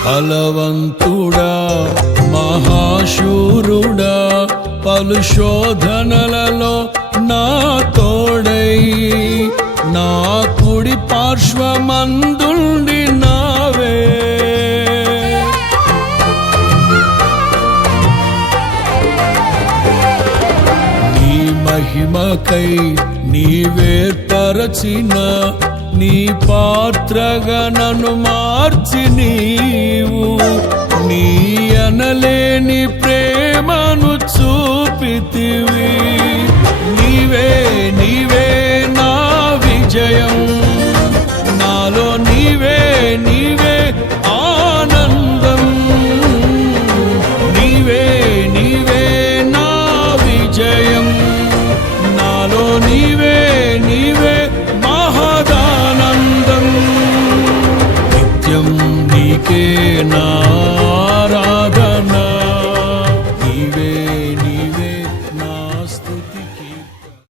బలవంతుడా మహాశూరుడా పలు శోధనలలో నా తోడై నా కుడి పార్శ్వమందుండి నావే నీ మహిమకై నీవేర్పరచిన నీ పాత్రగా నన్ను మార్చి నీవు నీ అనలేని ప్రేమను చూపితివి నీవే నీవే నా విజయం నాలో నీవే నీవే ఆనందం నీవే నీవే నా విజయం నాలో నీవే నీవే మహదానందం నిత్యం నీకే నా